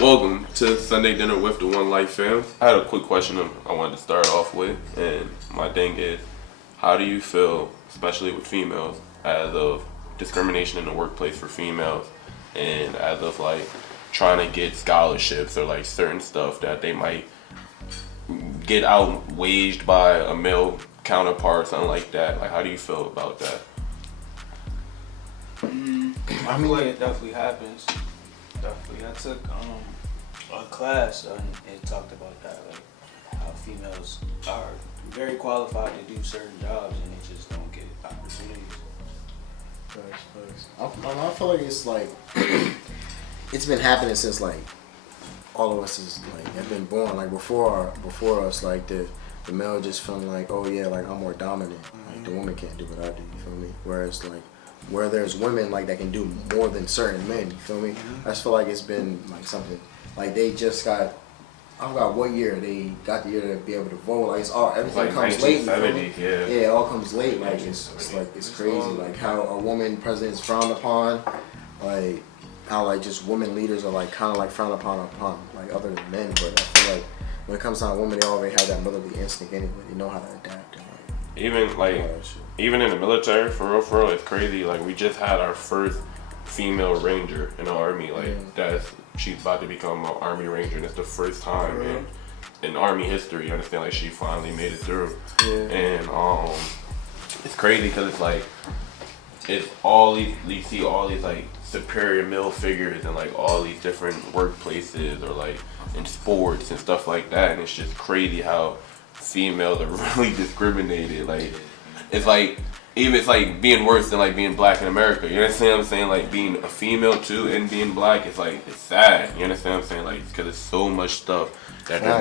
Welcome to Sunday Dinner with the One Life fam. I had a quick question I wanted to start off with, and my thing is, how do you feel, especially with females, as of discrimination in the workplace for females, and as of like trying to get scholarships or like certain stuff that they might get outwaged by a male counterpart, something like that? Like, how do you feel about that? I feel like it definitely happens. Definitely. I took a class and it talked about that, like how females are very qualified to do certain jobs and they just don't get opportunities. I feel like it's like it's been happening since like all of us is like have been born. Like before us, like the male just feeling like, oh yeah, like I'm more dominant. Like the woman can't do what I do. You feel me? Whereas like where there's women like that can do more than certain men. You feel me? I just feel like it's been like something like they just got. I forgot what year they got the year to be able to vote. Like it's all everything Like comes late. You feel me? 1970, yeah. Yeah, it all comes late. Like it's crazy. Like how a woman president is frowned upon. Like how like just women leaders are like kind of like frowned upon like other than men. But I feel like when it comes to women, they already have that motherly instinct anyway. They know how to adapt. And, Even in the military, for real, it's crazy. Like, we just had our first female ranger in the army. Like, she's about to become an army ranger, and it's the first time in army history. You understand? Like, she finally made it through. Yeah. And it's crazy because it's like it's all these. You see all these like superior male figures in like all these different workplaces or like in sports and stuff like that, and it's just crazy how females are really discriminated. Like, it's like even it's like being worse than like being black in America. You understand what I'm saying? Like being a female too and being black, it's like it's sad. You understand what I'm saying? Like because it's so much stuff that they're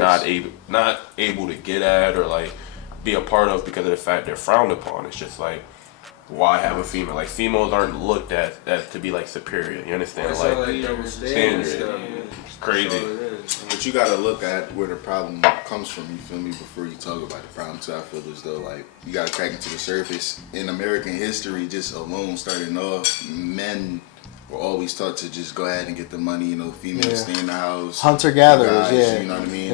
not able to get at or like be a part of because of the fact they're frowned upon. It's just like, why have a female? Like females aren't looked at as to be like superior. You understand? It's Like like double standards. it's crazy. But you gotta look at where the problem comes from, you feel me, before you talk about the problem too. I feel as though like you gotta crack into the surface. In American history, just alone starting off, men were always taught to just go ahead and get the money, you know, females stay in the house. Hunter gatherers, guys, yeah. You know what I mean?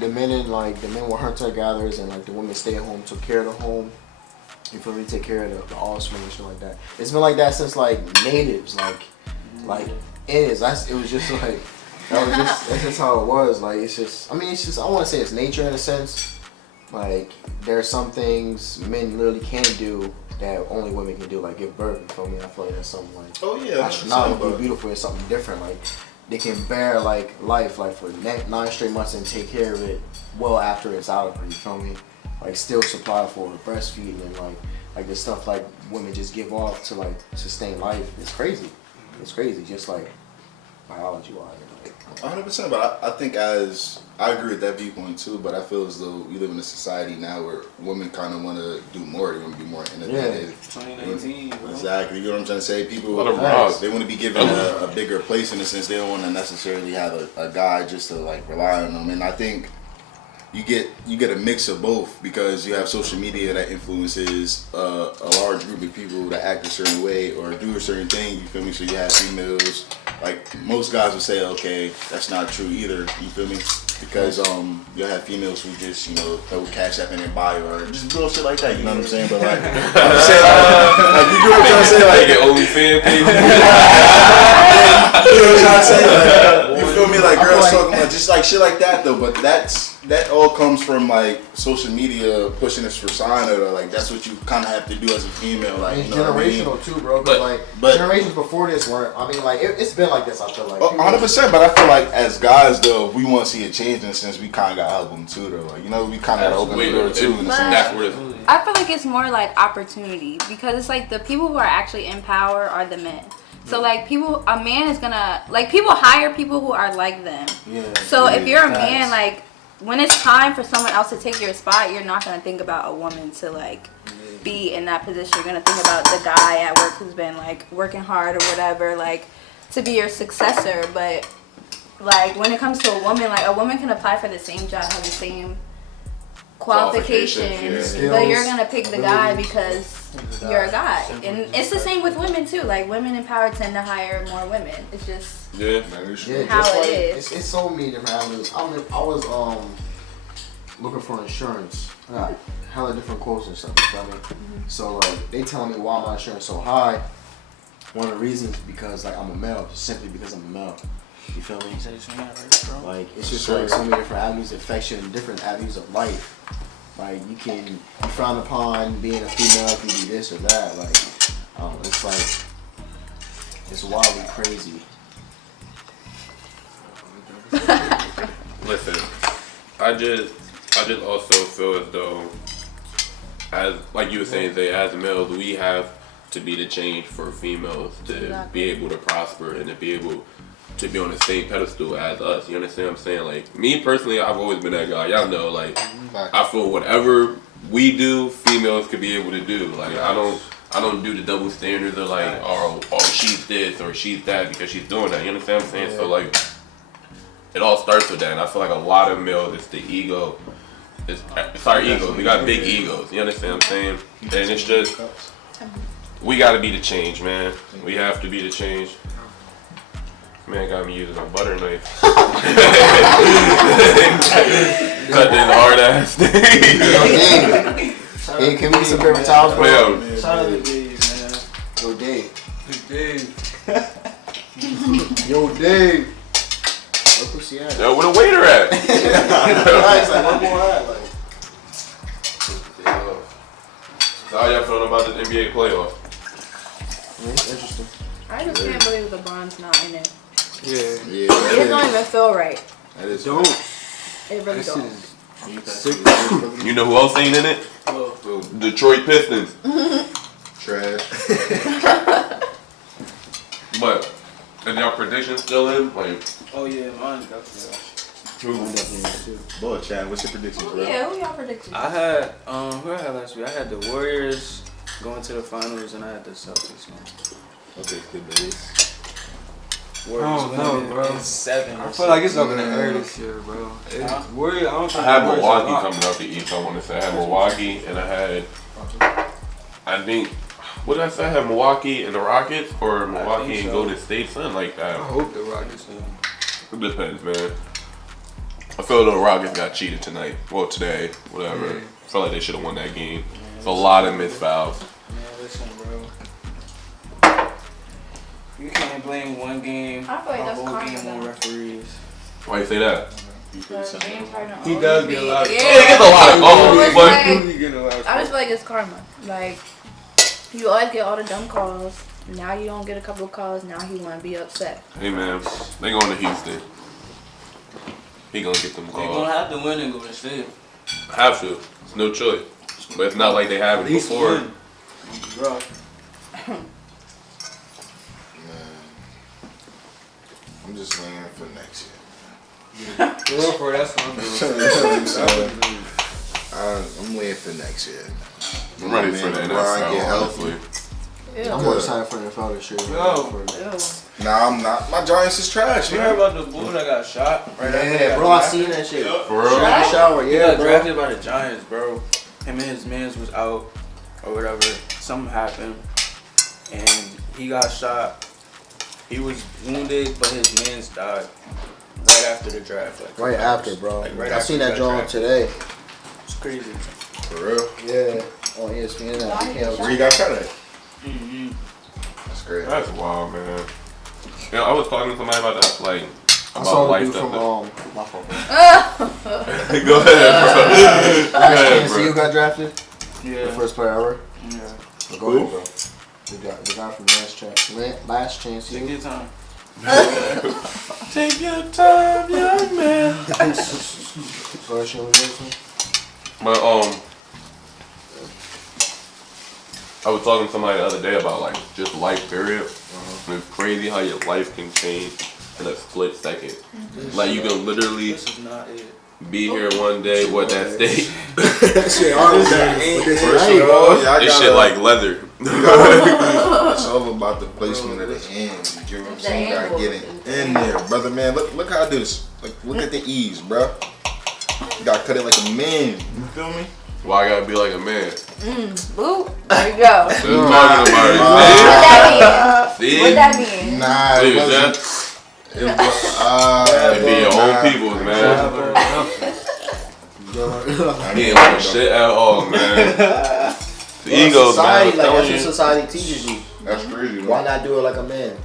The men were hunter gatherers and like the women stay at home, took care of the home. You feel me? Take care of the offspring and shit like that. It's been like that since like natives, like it is. It was just like that's just how it was. Like it's just. I mean, it's just. I want to say it's nature in a sense. Like there are some things men literally can't do that only women can do, like give birth. You feel me? I feel like that's something like astronomically beautiful. It's something different. Like they can bear like life like for 9 straight months and take care of it well after it's out of her. You feel me? Like still supply for breastfeeding and like the stuff like women just give off to like sustain life. It's crazy. It's crazy. Just like biology wise. 100%, but I think as I agree with that viewpoint too, but I feel as though we live in a society now where women kind of want to do more. They want to be more innovative. 2019, bro. Exactly. You know what I'm trying to say? People, Right. they want to be given a bigger place in a sense. They don't want to necessarily have a guy just to like rely on them. And I think you get a mix of both because you have social media that influences a large group of people that act a certain way or do a certain thing. You feel me? So you have females. Like most guys would say, okay, that's not true either. You feel me? Because you'll have females who just throw Cash App in their bio or just little shit like that. You know what I'm saying? But like, I'm just saying like you get what I'm trying to say? Like Get OnlyFans page. you know what I'm trying to say? Like, you feel me? Like girls talking about just like shit like that though. But that all comes from like social media pushing this persona. Or, like that's what you kind of have to do as a female. Like it's you know generational what I mean? too, bro. But generations before this weren't. I mean, like it's been like this. I feel like 100%. But I feel like as guys though, if we want to see a change in a sense, we kind of got to help them too. Though, like we kind of open the door too. In a sense. That's what it is. I feel like it's more like opportunity because it's like the people who are actually in power are the men. So like a man is gonna like people hire people who are like them. Yeah. So if you're a man, like when it's time for someone else to take your spot, you're not gonna think about a woman to like be in that position. You're gonna think about the guy at work who's been like working hard or whatever, like to be your successor. But like when it comes to a woman, like a woman can apply for the same job, have the same qualifications, yeah. but you're gonna pick the guy Abilities. because you're a guy. And it's the same with women too. Like women in power tend to hire more women. It's just Yeah. That is Yeah, true. How just it like, is. It's so many different avenues. I was looking for insurance. I got hella different quotes and stuff. You feel me? So like they telling me why my insurance so high. One of the reasons is because like I'm a male, just simply because I'm a male. You feel me? You said it's not right, bro. Like it's just Sure. like so many different avenues of affection and different avenues of life. Like you frown upon being a female if you do this or that. Like it's like it's wildly crazy. Listen, I just also feel as though, as like you were saying, Zay, as males, we have to be the change for females to Exactly. be able to prosper and to be able to be on the same pedestal as us. You understand what I'm saying? Like me personally, I've always been that guy. Y'all know, like I feel whatever we do, females could be able to do. Like I don't do the double standards of like, oh she's this or she's that because she's doing that. You understand what I'm saying? So like, it all starts with that, and I feel like a lot of males, it's the ego. It's our egos. We got big egos. You understand what I'm saying? And it's just, we gotta be the change, man. We have to be the change. Man got me using a butter knife. Cut this hard ass thing. Hey, can we get some paper towels, bro? Yo, Shout out to Dave, man. Yo, Dave. Dave. Yo, Dave. Where pussy at? yo, where the waiter at? Nice, like, one more hat, like. So how y'all feeling about this NBA playoff? It's interesting. I just can't believe LeBron's not in it. Yeah. Yeah, It don't even feel right. that is Don't. It really This don't. is sick. You know who else ain't in it? well, Detroit Pistons. Trash. But is y'all predictions still in? Like, oh yeah, mine definitely. who? Boy, Chad, what's your predictions, bro? Yeah, who y'all predicting? I had who I had last week? I had the Warriors going to the finals, and I had the Celtics. Okay, good days. Warriors I don't know, winning bro. in 7. I feel like it's up in the air this year, bro. Huh? Warriors, I don't I think had the Warriors Milwaukee are locked. coming out the East. I want to say I had Milwaukee and I think, what did I say? I had Milwaukee and the Rockets or Milwaukee and so. Golden State, something like I that. hope the Rockets win. It depends, man. I feel the Rockets got cheated tonight. Well, today, whatever. Yeah. I feel like they should have won that game. It's a lot of missed fouls. Man, listen, bro. You can't blame one game, I feel like a that's whole karma, game on though. referees. Why you say that? He does get a lot of Yeah, Yeah, he gets a lot of Always calls, but like- He getting a lot of I just feel like it's karma. Like, you always get all the dumb calls. Now you don't get a couple of calls. Now he want to be upset. hey man, they going to Houston. He gonna get them They're calls. gonna have to win and go to state. Have to. It's no choice. But it's not like they haven't At least before. one. Bro, I'm just waiting for next year. For real, for that's what I'm doing. I'm waiting for next year. I'm ready Man, for that LeBron get NFL, healthy. honestly. I'm more excited for the NFL this year. Yo. Ew. Nah, I'm not. My Giants is trash, you heard man. about the bull that got shot? Right after they Yeah, got bro, I drafted? seen that shit. For real? Straight in the shower, He yeah, got bro. drafted by the Giants, bro. Him and his mans was out or whatever. Something happened, and he got shot. He was wounded, but his mans died right after the draft. Like Right after, bro. Like, right I after seen he that got drawing drafted. today. It's crazy. For real. Yeah, on ESPN. Why he got Where you got shot at? Mm-hmm. That's great. That's wild, man. You know, I was talking to somebody about that, like, I about saw the life dude stuff. from my fault. Go ahead, bro. Go Last ahead, chance, you bro. got drafted. Yeah. The first player ever. Yeah. But go ahead, bro. The guy from Last Chance Take You. your time. Take your time, young man. First year was But I was talking to somebody the other day about like just life period. And it's crazy how your life can change in a split second. Like you can literally This is not it. be here one day, what that state. that shit hard as that. But this First ain't, of bro. all, y'all This gotta- shit like leather. It's all about the placement of the ends. You get what I'm The saying? You gotta angle. get it in there, brother, man. Look how this. Like, look at the ease, bro. You gotta cut it like a man. You feel me? Why I gotta be like a man? Boo. There you go. Just talking about What it. See? that mean? Nah, See, it wasn't. that It was, it be your own peoples, man. He ain't like shit at all, man. The egos, man. Society, I'm like telling that's what you. society teaches you. That's crazy, Why man. not do it like a man?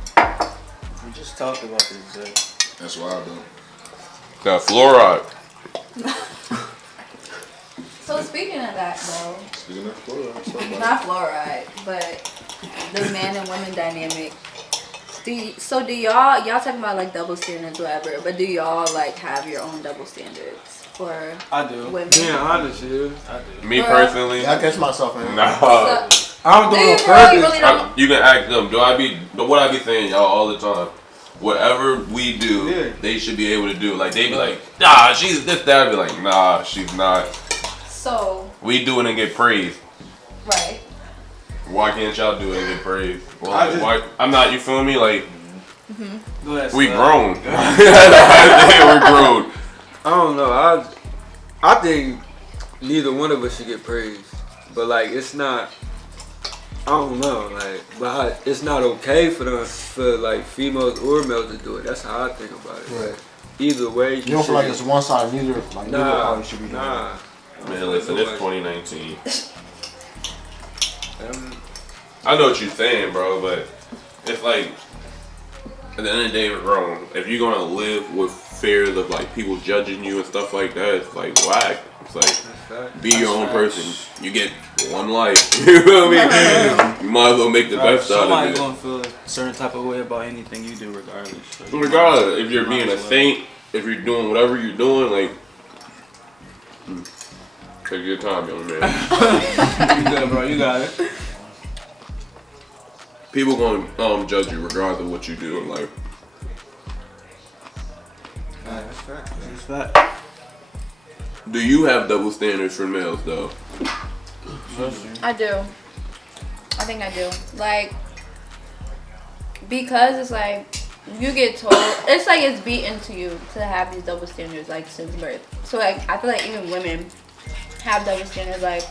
We just talked about this. That's wild, though. Got fluoride. So speaking of that, though, Speaking of Florida, let's talk about not fluoride, but the man and women dynamic. Do y'all talking about like double standards, whatever? But do y'all like have your own double standards for I do. women? Being honest, yeah. I do. Me Bruh. personally, Yeah, I catch myself in. nah. So, I don't do do it you on really, purpose. really don't? You can ask them. What I be saying, y'all, all the time. Whatever we do, Yeah. they should be able to do. Like they be like, nah, she's this, that. I be like, nah, she's not. So, We do it and get praised. right. Why can't y'all do it and get praised? Well, I just- why? I'm not. You feel me? Like Go ahead, we Sly. grown. We're grown. I don't know. I think neither one of us should get praised, but like it's not. I don't know, like, but it's not okay for like females or males to do it. That's how I think about it. Right. Either way, You don't feel like it's one side, neither nah, party should be doing it. nah. Man, listen, it's 2019. Um, I know what you're saying, bro, but it's like at the end of the day, we're grown. If you're gonna live with fears of like people judging you and stuff like that, it's like whack. It's like fact. be your own person. You get one life. You feel me? You might as well make the best out Somebody of it. gonna feel a certain type of way about anything you do, regardless. So Regardless, if you're might being a as well. saint, if you're doing whatever you're doing, like take your time, young man. You good, bro? You got it. People gonna judge you regardless of what you do in life. That's fact. It's fact. Do you have double standards for males though? I do. I think I do. Like, because it's like, you get told, it's like it's beat into you to have these double standards, like, since birth. So, like, I feel like even women have double standards. Like,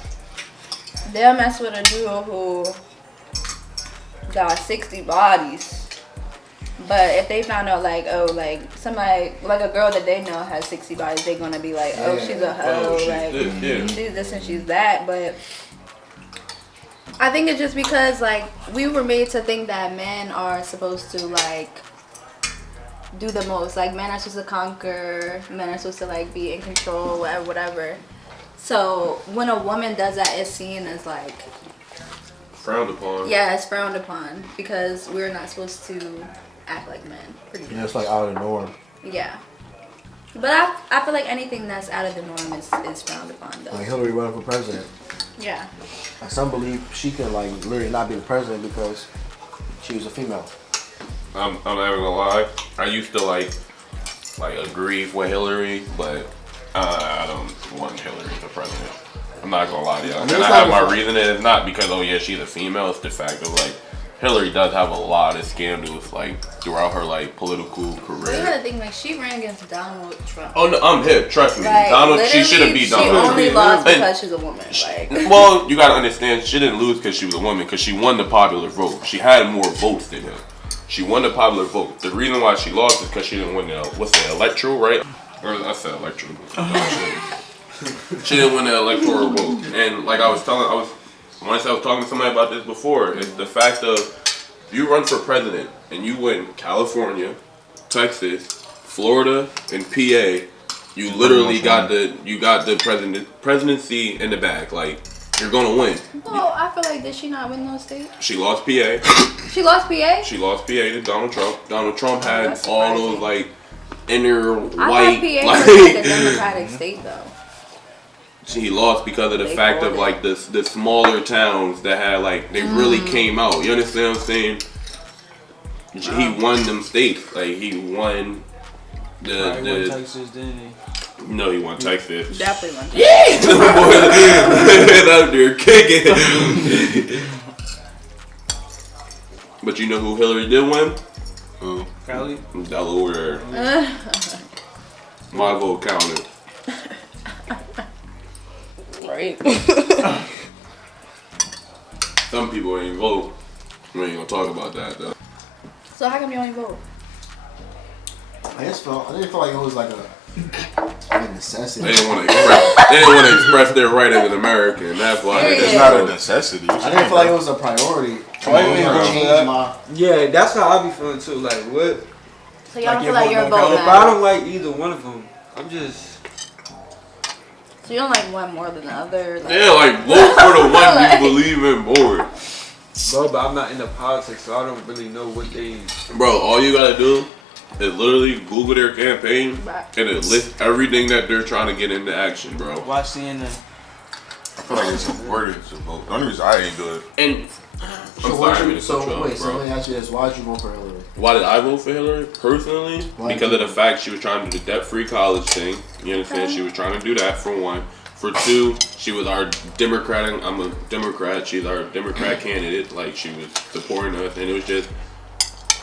they'll mess with a dude who got 60 bodies. But if they found out, like, oh, like, somebody, like a girl that they know has 60 bodies, they're gonna be like, oh, she's a hoe, Oh, she's like, this, yeah. she's this and she's that. But I think it's just because, like, we were made to think that men are supposed to, like, do the most. Like, men are supposed to conquer, men are supposed to, like, be in control, whatever, whatever. So when a woman does that, it's seen as, like, Frowned upon. yeah, it's frowned upon because we're not supposed to act like men, pretty much. Yeah, it's like out of the norm. Yeah. But I feel like anything that's out of the norm is frowned upon, though. Like Hillary running for president. Yeah. Like some believe she can like literally not be the president because she was a female. I'm not even gonna lie. I used to like agree with Hillary, but I don't want Hillary for president. I'm not gonna lie to y'all. I mean, And it's I not have my the- reason. It's not because she's a female. It's the fact of like Hillary does have a lot of scandals like throughout her like political But you career. gotta think, like, she ran against Donald Trump. Oh no, I'm hip. Trust me. Like, Donald. She literally, shouldn't be She Donald. only Trump. lost And- because she's a woman. Like, Well, you gotta understand, she didn't lose because she was a woman, because she won the popular vote. She had more votes than him. She won the popular vote. The reason why she lost is because she didn't win the electoral, right? Or I said electoral. She didn't win the electoral vote. And like I was talking to somebody about this before, it's the fact of you run for president and you win California, Texas, Florida, and PA. You literally got the presidency in the bag. Like, you're gonna win. well, I feel like, did she not win those states? She lost PA. She lost PA? She lost PA to Donald Trump. Donald Trump had That's all surprising. those like inner I white. thought PA like, was like a Democratic state, though. He lost because of the They fact of folded. like the smaller towns that had like they really came out. You understand what I'm saying? He won them states. Like he won Right, the Texas, didn't he? no, he won Texas. Definitely won. Out there kicking. But you know who Hillary did win? Who? Cali? Delaware. My vote counted. right? Some people ain't vote. We ain't gonna talk about that though. So how come you only vote? I didn't feel like it was like a necessity. They didn't want to express their right as an American. That's why. Period. It's not a necessity. I didn't feel like it was a priority. Why you ain't I vote for changed that? my. Yeah, that's how I be feeling too. Like what? So y'all don't Like feel your like vote your don't vote count? But I matters. don't like either one of them. I'm just. So you don't like one more than the other? Like, Yeah, like vote for the one you believe in more. Bro, but I'm not into politics, so I don't really know what they. Bro, all you gotta do is literally Google their campaign Right. and it lists everything that they're trying to get into action, bro. Watch CNN. I feel like it's important to vote. The only reason I ain't do it. And So I'm why'd sorry, I mean you? to So cut you off, wait. So bro. let me ask you this: why'd you vote for Hillary? Why did I vote for Hillary personally? Why? Because of the fact she was trying to do the debt-free college thing. You understand? She was trying to do that for one. For two, she was our Democratic. I'm a Democrat. She's our Democrat candidate. Like she was supporting us, and it was just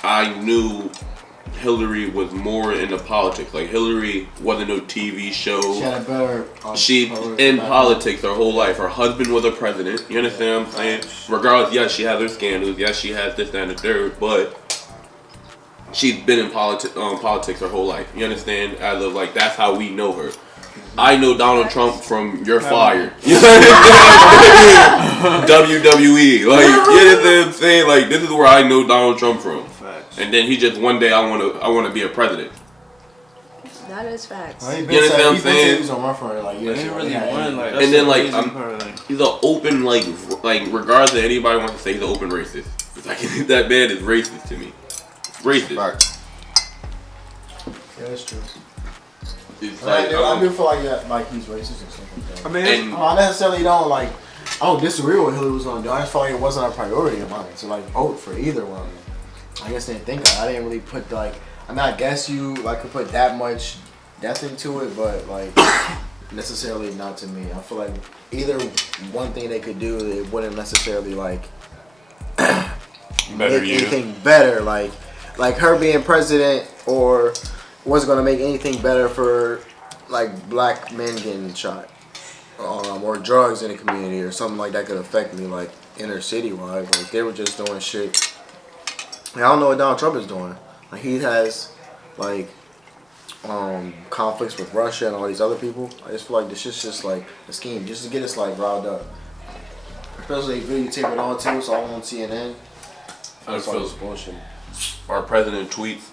I knew Hillary was more into politics. Like Hillary wasn't no TV show. She had a better. She political in background. politics her whole life. Her husband was a president. You understand what I'm saying? Regardless, yes, she has her scandals. Yes, she has this, that, and the third. But she's been in politics her whole life. You understand? As of like, that's how we know her. I know Donald Trump from You're Fired. You understand? WWE. Like, you understand what I'm saying? Like, this is where I know Donald Trump from. Facts. And then he just one day I want to be a president. that is facts. Well, he You been understand what I'm saying he saying? was gonna run for it like years They ago. really Yeah, won. Like, And then, like, that's the crazy part, like, He's an open, like regardless of anybody wants to say he's an open racist. It's like, that man is racist to me. Racist. Fact. yeah, that's true. It's I like, do feel like he's racist and stuff like that. I mean, and I necessarily don't like. I don't disagree with what Hillary was gonna do. I just felt like it wasn't a priority of mine to like vote for either one. I guess didn't think I didn't really put like. I mean, I guess you like could put that much depth into it, but like necessarily not to me. I feel like either one thing they could do, it wouldn't necessarily like better make you. anything better. Like her being president or wasn't gonna make anything better for like black men getting shot. Or drugs in the community or something like that could affect me, like inner city wise. Like they were just doing shit. I don't know what Donald Trump is doing. Like he has like conflicts with Russia and all these other people. I just feel like this shit's just like a scheme, just to get us like riled up. Especially videotape it on too, it's all on CNN. I That's all feel this bullshit. our president tweets.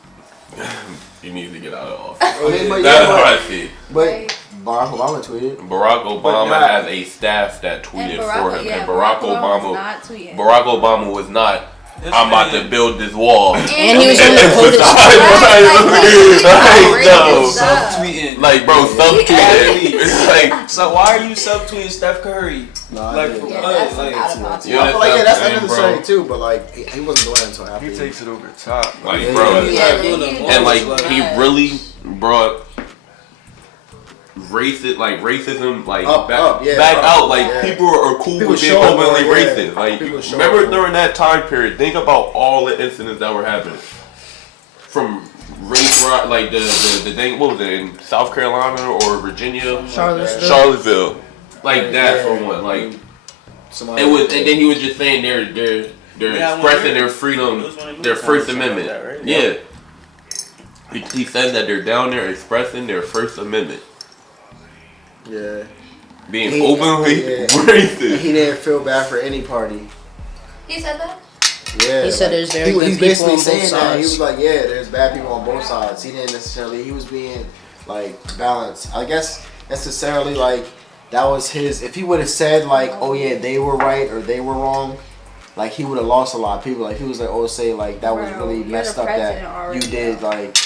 He needs to get out of office. I mean, but That's yeah, how I see it. but Barack Obama tweeted. Barack Obama not- has a staff that tweeted for him, and Barack Barack was Obama. not tweeting. Barack Obama was not. This I'm about man- to build this wall. And he was And on the emphasize- Right, like, no. Subtweeting. Like, bro, subtweeting. Athletes. It's like, So why are you subtweeting Steph Curry? Nah, Like, yeah. for Yeah, what? that's Like, out of pocket. you I feel like yeah, that's understand, unnecessary bro? too, but like he wasn't doing it until after. he takes it over the top. Like, Yeah, bro, yeah, Yeah, doing they the do. and like most, he really brought racism like Up, yeah, back up, out. Like yeah. people are cool People with being show it openly more, yeah. racist. Like People show remember it more. during that time period, think about all the incidents that were happening from race riot, like the thing. What was it in South Carolina or Virginia? Charlottesville. Like that for one. Like Somebody it was, and then he was just saying they're Yeah, expressing when their it freedom, was when it their moved First on or something Amendment. like that, right? Yeah. He said that they're down there expressing their First Amendment, yeah. being He- openly yeah. racist. He didn't feel bad for any party. He said that? Yeah. He said there's very good he's people basically on both saying that. He sides. was like, yeah, there's bad people on both sides. He didn't necessarily, he was being like balanced. I guess necessarily like that was his, if he would have said like, oh yeah, they were right or they were wrong, like he would have lost a lot of people. Like he was like, oh say like that was Bro, really you're messed the up president that already, you did though. like.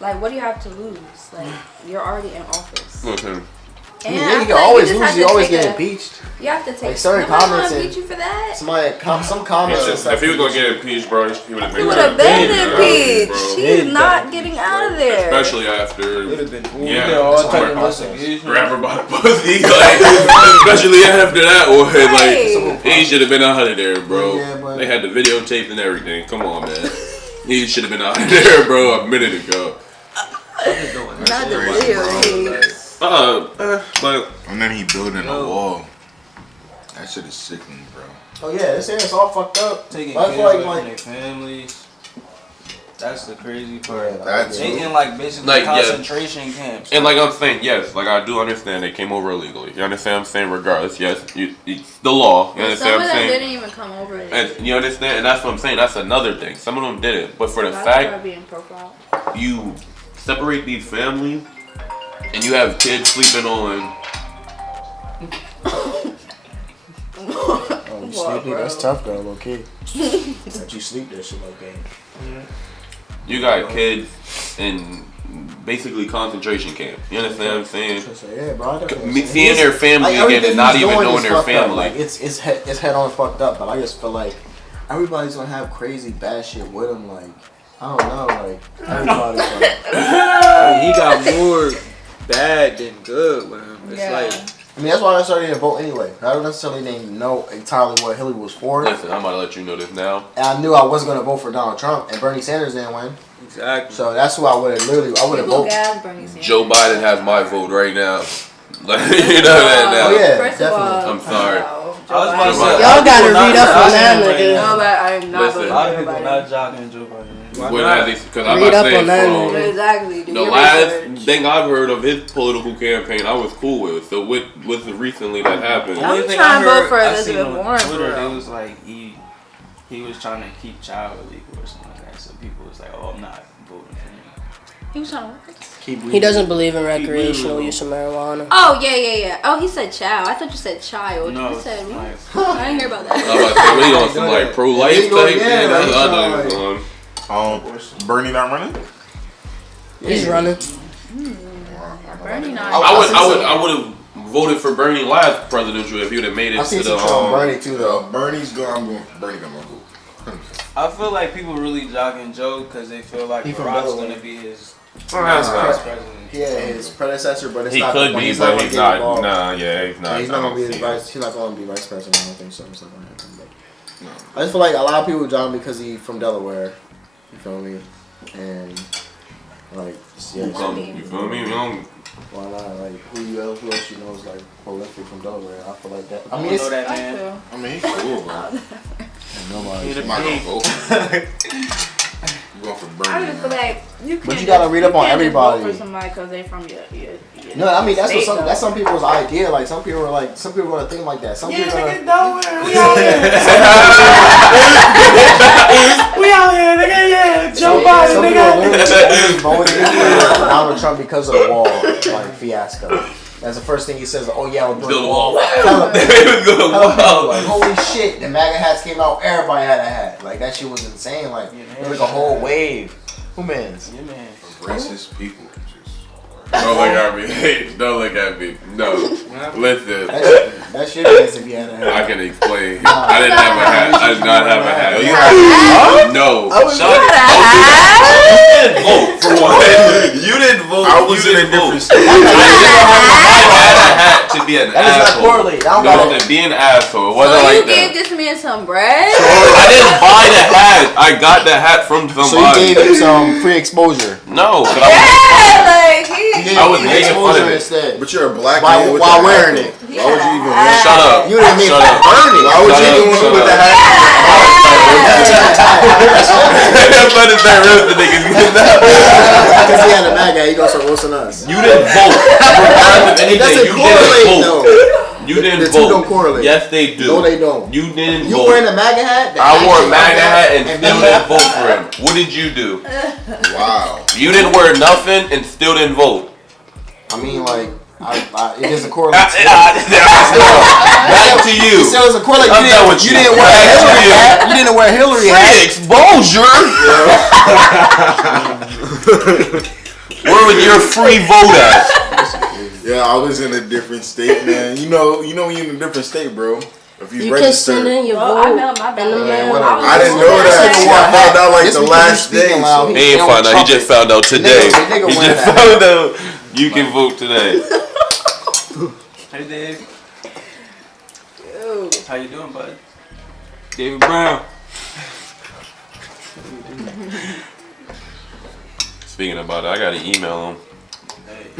Like, what do you have to lose? Like, you're already in office. Okay. I And mean, I yeah, you feel can like always just lose. have You to always take get a- impeached. You have to take Like, certain Nobody comments gonna and- beat you for that. Some comments and stuff. If he was gonna get impeached, bro, he would have been. He would have been impeached. bro. She's not getting out of there. Especially after Would have been cool. Yeah, Yeah, all that's type my of process. investigations. grab her by the pussy, like, especially after that one, Right. like he should have been out of there, bro. Yeah, but- They had the videotape and everything. Come on, man. He should have been out of there, bro, a minute ago. I'm just doing Not the crazy, video bro. tapes. But And then he building a wall. That shit is sickening, bro. Oh yeah, it's all fucked up. Taking That's kids like- away like- from their families. That's the crazy part. Yeah, That's They in like basically Like, yeah. concentration camps. And like I'm saying, yes, like I do understand they came over illegally. You understand what I'm saying? Regardless, yes, it's the law. You Some understand of what I'm them saying? didn't even come over. And you understand? And that's what I'm saying. That's another thing. Some of them didn't. But for the That's fact probably being profiled. you separate these families and you have kids sleeping on Oh, you What, sleepy? bro? That's tough, though, low key. That you sleep that shit like that. you got kids in basically concentration camp. You understand what I'm saying? So, yeah, bro. I definitely Me understand. seeing their family again everything and not he's even doing knowing is their fucked up. family. Like, it's head on fucked up, but I just feel like everybody's gonna have crazy bad shit with them. Like, I don't know, like everybody's like, He got more bad than good with him. It's Yeah. like, I mean, that's why I started to vote anyway. I don't necessarily didn't know entirely what Hillary was for, and Listen, I'm about to let you know this now. I knew I wasn't gonna vote for Donald Trump, and Bernie Sanders didn't win. exactly. So that's who I would have People voted. gas Bernie Sanders. Joe Biden has my vote right now. Like, you know that now. Oh, yeah. First of all, definitely. I'm sorry. no, I was about to Joe say, Biden- Y'all gotta people read not up on jogging that right nigga. now. No, but I'm not Listen. voting A lot for of people Joe not Biden. jogging Joe Biden. Why When not? because I'm Read not up saying on that from nigga. Exactly. Do the your last research. thing I've heard of his political campaign, I was cool with. So what was recently that happened? I'm Only thing trying I to vote heard- for I Elizabeth seen on Warren, Twitter, bro. it was like he was trying to keep child illegal or something like that. So people was like, "Oh, I'm not voting for him." He was trying to. He doesn't believe in recreational use of marijuana. Oh yeah. Oh, he said child. I thought you said child. No, I said what? like, I didn't hear about that. I was about to say, we on some like pro-life There you go type again, thing. like, I know he was on. Bernie not running? He's running. Bernie not. I would have voted for Bernie last presidential if he would have made it I to seen the. some shit on Bernie too, though. Bernie's going. I'm going. Bernie gonna go. I feel like people really jogging Joe because they feel like He from Barack's Delaware. gonna be his That's vice not. president. Yeah, his predecessor, but it's He not. could when be, he's but gonna he's get not. involved. Nah, yeah, he's not. Yeah, he's I not gonna don't be his see vice. He's not gonna be vice president. I don't think so. It's not gonna happen. But I just feel like a lot of people join because he from Delaware. You feel me? And like, yeah, it. You feel me? You don't. why not? Like, who else you know is like prolific from Delaware? I feel like that. I I mean, don't it's know that I man. feel. I mean, he's cool, bro. nobody. I'm not gonna vote. You going for I Bernie? just feel man. like you can't. But you gotta read up you on can't just vote everybody. for somebody because they from your No, I mean that's what state, some though. that's some people's idea. Like some people are like some people are gonna think like that. Some people are We out here, nigga, yeah. some people are literally only voting for Donald Trump because of the wall like fiasco. That's the first thing he says. Oh yeah, we're doing Build the a wall. wall. Hella They was going people, like, wild. holy shit, the MAGA hats came out. Everybody had a hat. Like that shit was insane. Like it was like a whole wave. Who mans? Yeah, man. Racist people. Don't look at me. Hey, don't look at me. No. Listen. That shit is if you had a hat. I can explain. I didn't have a hat. I did not have a hat. You had No. Shut Vote for one. You didn't vote. I was You in a didn't different vote. state. I had a hat to be an That does not asshole. correlate. I don't No, gotta- to be an asshole. It So wasn't you like gave that. this man some bread? I didn't buy the hat. I got the hat from So you somebody. gave him some free exposure. No. 'cause Yeah, like he. I was making fun of it. instead. But you're a black While- man with while the wearing hat, it. though. Why would you even Yeah. wear Shut up. You didn't mean Shut up. Bernie. Why would Shut you up, even shut put the up. hat? I'm about to start roasting niggas. Because he had a MAGA, he gonna start roasting us. You didn't vote. Regardless of It anything, doesn't you correlate didn't though. vote. You didn't The vote. two don't correlate. Yes, they do. No, they don't. You didn't You vote. wearing a MAGA hat? I wore a MAGA hat and still me- didn't vote for him. What did you do? Wow. You didn't wear nothing and still didn't vote. I mean, like, it doesn't correlate. Back to you. It doesn't correlate. I'm done with You you. didn't wear a Back to Hillary you. hat. You didn't wear a Hillary hat. Free exposure. Where was your free vote at? Yeah, I was in a different state, man. You know when you're in a different state, bro. If you You can send register. in your Well, vote. I mailed my in the ballot. mail. whatever. I didn't know that. This I nigga found out like This the because last you speaking day. loud. He ain't found out. He just found out today. The nigga He wearing just that found out you can vote today. Hey, Dave. Ew. How you doing, bud? David Brown. Speaking about it, I gotta email him.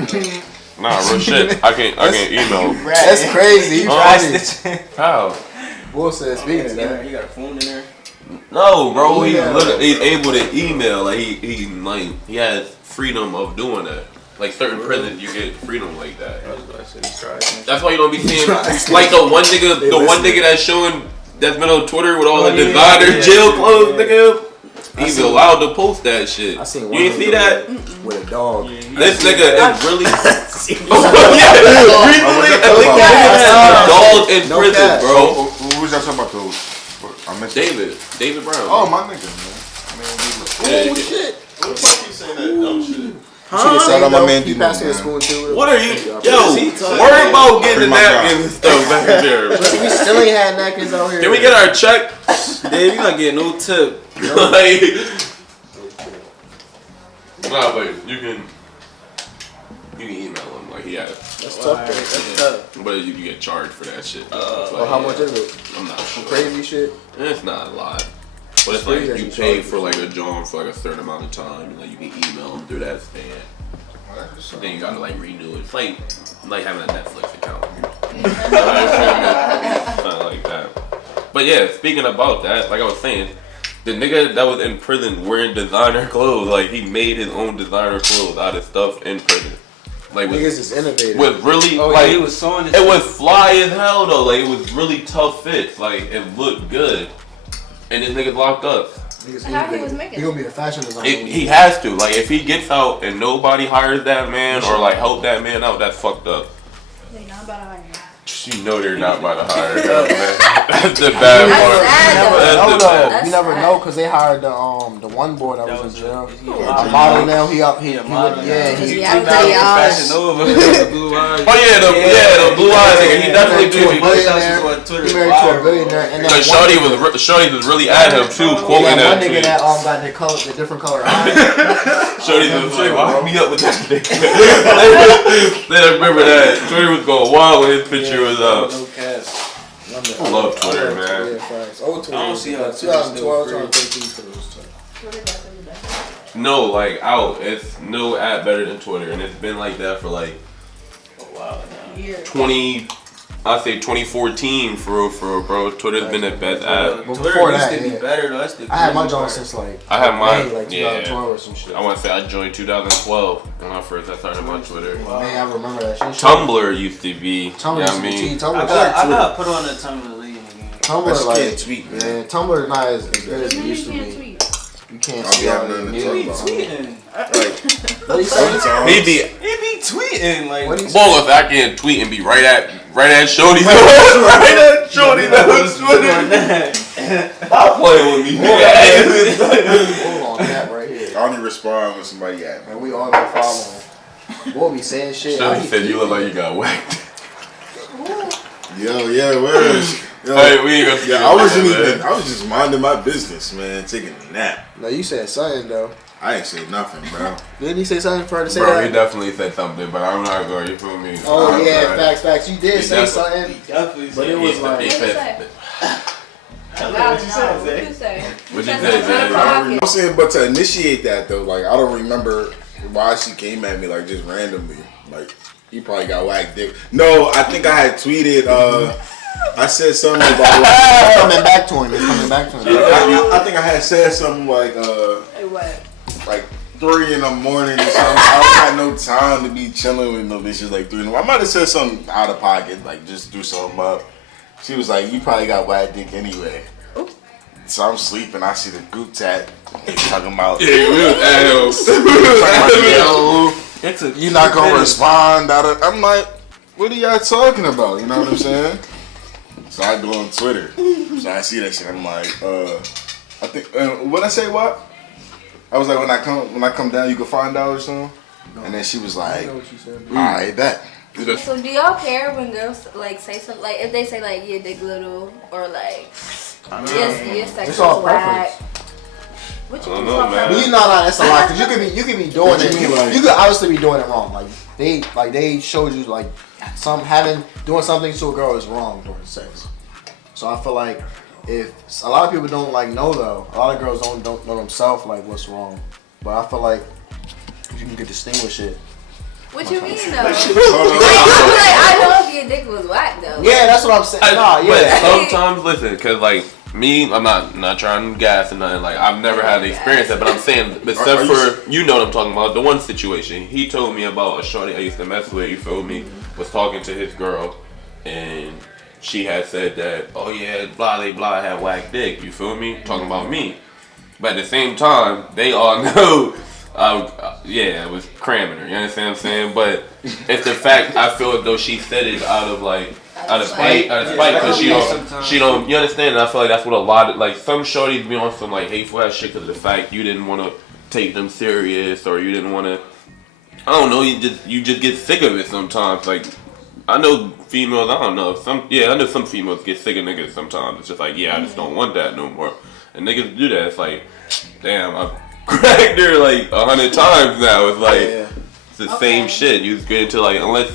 Hey. Nah, real shit. I can't email. That's crazy. You funny. How? Will said, speaking of You that. got a phone in there? No, bro. He's Yeah. he's able to email. Like he has freedom of doing that. Like certain prisons, you get freedom like that. That's why you don't be seeing like the one nigga that's showing that's been on Twitter with all the designer jail clothes, nigga. He's allowed to post that shit. I seen You one ain't see that? with a dog. This nigga is really. Dog in No prison, cap. bro. Who was y'all talking about those? I missed David Brown. Oh, my nigga, man. Yeah, Shit. What the fuck you saying that dumb shit? Shout out my man He D-Mo, passed me a man. spoon too. What are you? Yo, worry about getting the napkins and stuff back in there. We still ain't had napkins out here. Can we get our check? Dave, you not getting no tip. Like, nah, but you can email him like he has, That's tough. That's tough. but you get charged for that shit. Well, how much is it? I'm not sure. Crazy shit. It's not a lot. But it's Crazy like that you you pay charge for like a job for like a certain amount of time, and like you can email them through that stand. Then you gotta like renew it. It's like having a Netflix account. It's not like that. But yeah, speaking about that, like I was saying, the nigga that was in prison wearing designer clothes, like he made his own designer clothes out of stuff in prison. Like Niggas is innovative. with really Oh, like yeah, he was sewing this it was fly as hell though. Like it was really tough fits. Like it looked good. And this nigga locked up. Niggas How he innovative. was making He gonna be a fashion designer. He has to. Like if he gets out and nobody hires that man or like help that man out, that's fucked up. They not about to hire him. You know they're not about to hire him, man. That's the bad That's part. sad, though. That's No, the though. bad. That's You never sad. know because they hired the one boy that was in jail. He A model now. He up. He model would, yeah. now. He Yeah, I'm pretty Fashion honest. over. The blue eyes. Oh yeah, the blue eyes nigga. He definitely to a do. billionaire. Twitter. He married to a billionaire. And then Because Shorty was really at him too, yeah, quoting one that nigga tweet. that got the different color eyes. Shorty was like, "Why me up with that nigga?" Then I remember that. Shorty was going wild when his picture was up. No cap. I love Twitter, man. Yeah, facts. Old Twitter. I don't see how Twitter's 2012, still 2013 Twitter was tough. No, like out. It's no app better than Twitter, and it's been like that for like Wow. 2014 for real, bro. Twitter's been the best app. But Twitter before used that, to be yeah. better though. That's the I had my crazy joint part. since like I had mine, May, like yeah. 2012 or some shit. I want to say I joined 2012 when I started my Twitter. Man, I remember that shit. Tumblr used to be, Tumblr you know used what to I be mean? Tumblr. I got put on the Tumblr league again. Tumblr I just like can't tweet, man. yeah, Tumblr not as good as it You used to can't be. tweet. You can't I'll see be all having the nothing to news. talk Tweeting. What he say? He be, He be tweeting like. What he say? well, if I can tweet and be right at Shorty, right at Shorty, that was Twitter. Stop playing with me, nigga. Hold on, that right here. I only respond when somebody at me. Man, we all been following. We'll be saying shit. Shorty said you look like you got whacked. Yo, yeah, where is? Yo, Hey, we ain't gonna yeah, I wasn't even. I was just minding my business, man, taking a nap. No, you said something though. I ain't say nothing, bro. Didn't he say something for her to say Bro, he that? definitely said something, but I'm not going. You feel me? Oh I'm yeah, sorry. facts. You did He say definitely- something, but it was like. He said- What you say? What'd you said say, something Zay? in the pocket. I'm saying, but to initiate that though, like I don't remember why she came at me like just randomly. Like he probably got whacked dick. No, I think I had tweeted. I said something about like, It's coming back to him. It's coming back to him. I think I had said something like Hey, what? like 3 in the morning or something. I don't got no time to be chilling with no bitches like 3 in the morning. I might have said something out of pocket, like just do something up. She was like, "You probably got whack dick anyway." So I'm sleeping. I see the group chat. They talking about. Yeah, we was at him. Talking about, yo, you not gonna respond. I'm like, what are y'all talking about? You know what I'm saying? So I go on Twitter. So I see that shit. I'm like, I think what I say? What? I was like, when I come down, you can find out or something. And then she was like, I bet. So do y'all care when girls like say something like if they say like your dick little or like yes your sex It's is all whack? preference. What you I don't think know, about man. But that? you know, that's a lot. Cause you could be doing What you it. mean, like- You could obviously be doing it wrong. Like they showed you like doing something to a girl is wrong during sex. So I feel like if a lot of people don't like know though, a lot of girls don't know themselves like what's wrong. But I feel like if you can distinguish it, What you mean though? Like, Hold I know if your dick was whack though. Yeah, that's what I'm saying. Nah, But yeah. sometimes, listen, cause like me, I'm not trying to gas or nothing. Like I've never had to experience that, but I'm saying, except for you know what I'm talking about. The one situation he told me about a shorty I used to mess with. You feel me? Was talking to his girl, and she had said that, oh yeah, blah blah blah had whack dick. You feel me? Talking about me. But at the same time, they all know. Yeah, it was cramming her. You understand what I'm saying? But it's the fact I feel as though she said it out of spite, because she don't. You understand? And I feel like that's what a lot of like some shorties be on some like hateful ass shit because of the fact you didn't want to take them serious or you didn't want to. I don't know. You just get sick of it sometimes. Like I know females. I don't know I know some females get sick of niggas sometimes. It's just like I just don't want that no more. And niggas do that. It's like, damn, I've cracked her like 100 times now. It's like it's the same shit. You just get into like unless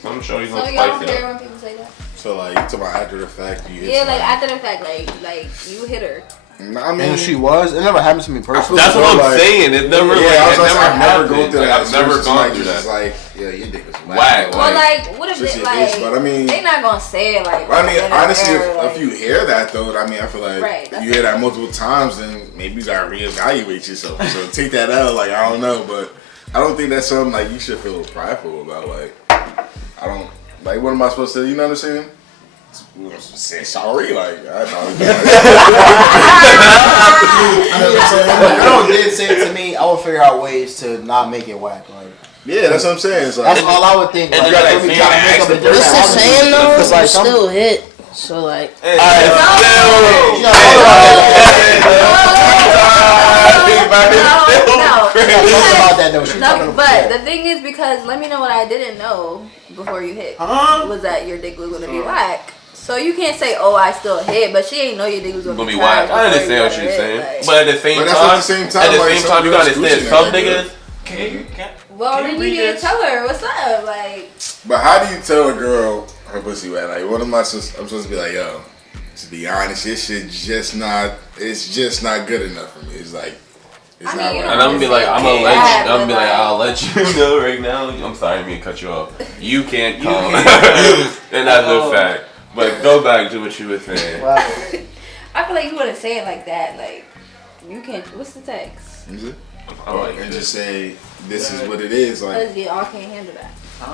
some shorties So don't y'all spice it care up. when people say that? So like you talking about after the fact, you hit Yeah, like somebody. after the fact, like you hit her. I mean, And she was. It never happened to me personally. That's what I'm like- saying. It never. I've never gone through that. I've never gone through Just that. like, yeah, your dick was Whack. Well, like what if Shit's they your bitch, like? but I mean- they not gonna say it like. I mean, in a honestly, era, if you hear that though, I mean, I feel like Right, that's you hear that multiple times, then maybe you gotta reevaluate yourself. So take that out. Like I don't know, but I don't think that's something like you should feel prideful about. Like I don't like. What am I supposed to? You know what I'm saying? Say sorry, like I thought. You know what I'm saying? But girl did say it to me. I would figure out ways to not make it whack. Like Yeah, that's what I'm saying. It's like, that's all I would think. And Like, you gotta if we say try to that make up a accent. different What's the attitude, saying though? because, like, some- Still hit. So like. You know, hold No. She's not talking about that though. She's talking No, about but the thing is because let me know what I didn't know before you hit was that your dick was gonna be whack. So you can't say, "Oh, I still hit," but she ain't know your dick was gonna Gonna be be whack. trash I before understand what you you're got saying, hit, like- but at the same But that's time, at the same time, at the like, same some time, you girls gotta do understand shit some like that, niggas. well, then you you read need to this? tell her what's up, like. But how do you tell a girl her pussy wet? Like, what am I supposed? I'm supposed to be like, yo. To be honest, this shit just not. It's just not good enough for me. It's like. It's I not mean, right. And I'm gonna be like, I'm gonna Yeah, be but like, like- I'll let you know right now. I'm sorry, I didn't mean to cut you off. You can't come, and that's a fact. But go back to what you were saying. I feel like you wouldn't say it like that. Like, you can't. What's the text? Is it? I like And this. just say this is what it is. Like, Because you all can't handle that.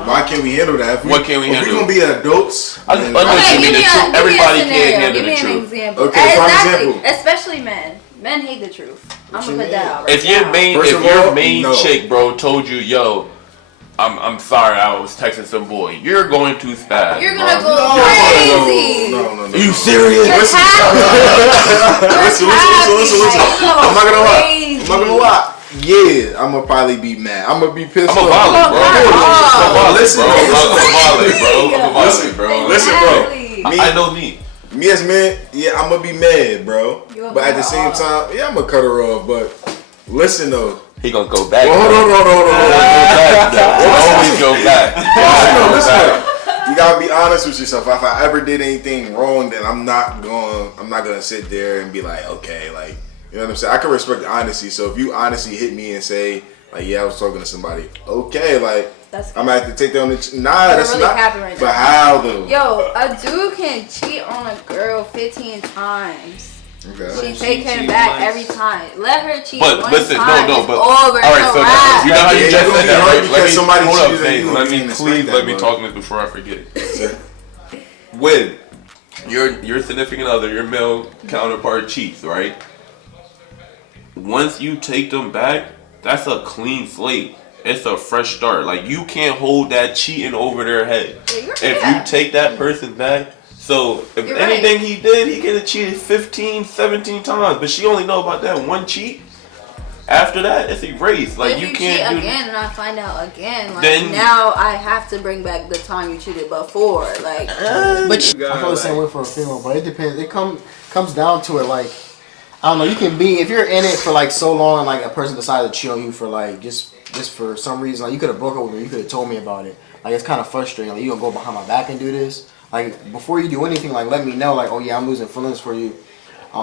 why can't we handle that? If What can we if handle? we gonna be adults. I then- know what you mean. Everybody give me a can't scenario. handle Give the me an truth. example. Okay, prime Exactly. example. Especially men. Men hate the truth. I'm you gonna put mean? that out right If your now. main, First if of your all, main no. chick, bro, told you, yo, I'm sorry, I was texting some boy. You're going to spaz. You're gonna bro. go crazy. No. Are you serious? You're Listen, listen. I'm not gonna lie. I'm not gonna lie. Yeah, I'm gonna probably be mad. I'm gonna be pissed I'm a off. violent, bro. I'm a violent, Listen, bro. listen. I'm a violent, bro. I'm a violent, bro. Listen, bro. Me- I know me. Me as man, yeah, I'm gonna be mad, bro. You gonna But at cut the same her off. time, yeah, I'm gonna cut her off. But listen though, He gonna go back. well, hold on. Always go back. Listen, you gotta be honest with yourself. If I ever did anything wrong, then I'm not gonna sit there and be like, okay, like, you know what I'm saying? I can respect honesty. So if you honestly hit me and say, like, yeah, I was talking to somebody, okay, like, That's I'm gonna have to take that on the nah, You're that's really not. capping right But now. how though? Yo, a dude can cheat on a girl 15 times. Okay. She take him cheat back once. every time. Let her cheat But one listen, time. no, It's but over. all right, It's so a wrap. you know how you Yeah, just you're said that, gonna right? be hurt Let me because somebody hold up, cheated on Zane. you. Let You me can't please expect let me that, talk this before I forget. When your significant other, your male counterpart cheats, right? Once you take them back, that's a clean slate. It's a fresh start. Like, you can't hold that cheating over their head. If you take that person back, so if You're anything he did, he could have cheated 15, 17 times, but she only know about that one cheat. After that, it's erased. Like, If you you can't cheat do again and I find out again, like Then- now I have to bring back the time you cheated before. Like, But I feel the same way for a female, but it depends. It comes down to it. Like, I don't know. You can be if you're in it for like so long, and like a person decided to cheat on you for like just for some reason. Like, you could have broke up with me. You could have told me about it. Like, it's kind of frustrating. Like, you gonna go behind my back and do this. Like, before you do anything, like, let me know. Like, oh yeah, I'm losing feelings for you. This but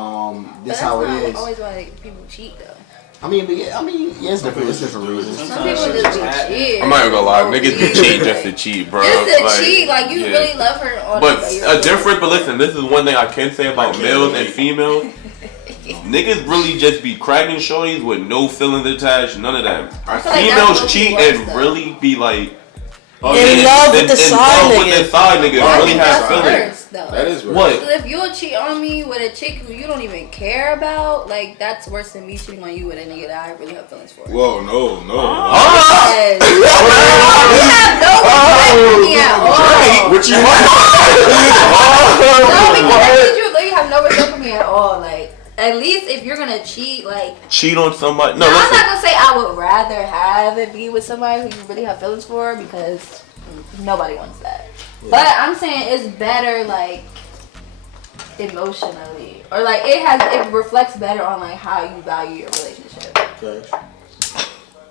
how that's it not is. always why people cheat though. I mean, but yeah, it's different. It's different reasons. Some people just be cheating. I'm not even gonna lie, niggas be cheating just to cheat, bro. Just to Like, cheat, like you yeah. really love her. On But you're a difference. But listen, this is one thing I can say about males and females. Niggas really just be cracking shorties with no feelings attached, none of that. I feel like Females that's cheat what it and was, really be like. In love with the side love with nigga. the side nigga. I Really think have that's feelings. worse, though. That is What? So if you'll cheat on me with a chick who you don't even care about, like that's worse than me cheating on you with a nigga that I really have feelings for. Whoa, no. Yes. You have no respect for me at all. What you No, because you really have no respect for me at all. Like, at least if you're gonna cheat, like, Cheat on somebody. No, I'm listen. not gonna say I would rather have it be with somebody who you really have feelings for because nobody wants that. But I'm saying it's better, like, emotionally, or like it reflects better on like how you value your relationship.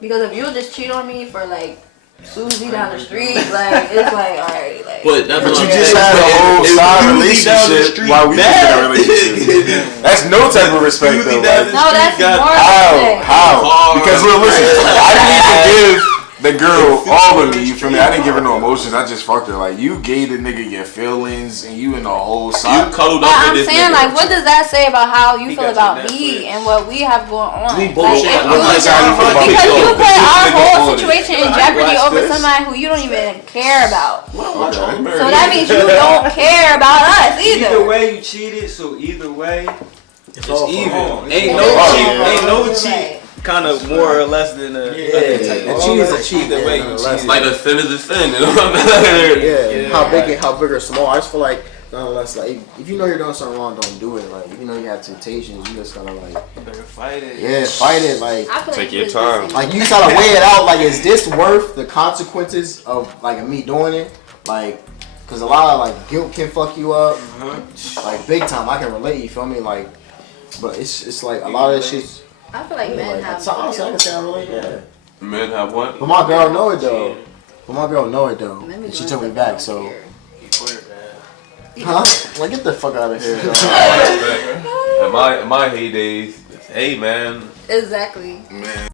Because if you'll just cheat on me for like Susie down the street, like it's like alright, like. But that's But what you I'm just saying. had a whole If side you leave down the relationship street while we was in a bad, relationship. That's no type of respect You though. leave down Like, No, that's more how? respect. How? Because look, listen, I didn't even give the girl all of me. You feel me? I didn't give her no emotions. I just fucked her. Like you gave the nigga your feelings, and you in the whole You side. cuddled But up I'm with this saying, nigga. like, what does that say about how you He feel got about your me Netflix. and what we have going on? We Like, bullshit. if I'm you- not saying how you feel about because me. you put our This nigga whole on it. situation in I jeopardy watched over this. somebody who you don't even care about. Okay. So that means you don't care about us Either either. way you cheated, so either way it's all even. wrong. Ain't It no is cheat. wrong. Ain't no You're cheat. right. kind of more or less than a A cheat is a cheat. Either way, man, you unless- cheated. Like a sin is a sin. You know what I'm saying? Yeah, how big or small. I just feel like nonetheless, like if you know you're doing something wrong, don't do it. Like if you know you have temptations, you just gotta like You better fight it. fight it. Like I feel Take like your you time. just- like you just gotta weigh it out. Like is this worth the consequences of like me doing it? Like, cause a lot of like guilt can fuck you up, like big time. I can relate. You feel me? Like, but it's like a lot of this shit. I feel like men Like, have. so honestly, I can say I relate. Yeah. Men have what? But my girl know it though. But my girl know it though. Men be And she doing took me stuff back. I don't So, care. You put it bad. huh? Like get the fuck out of here. In my heydays, hey man, Exactly. Man,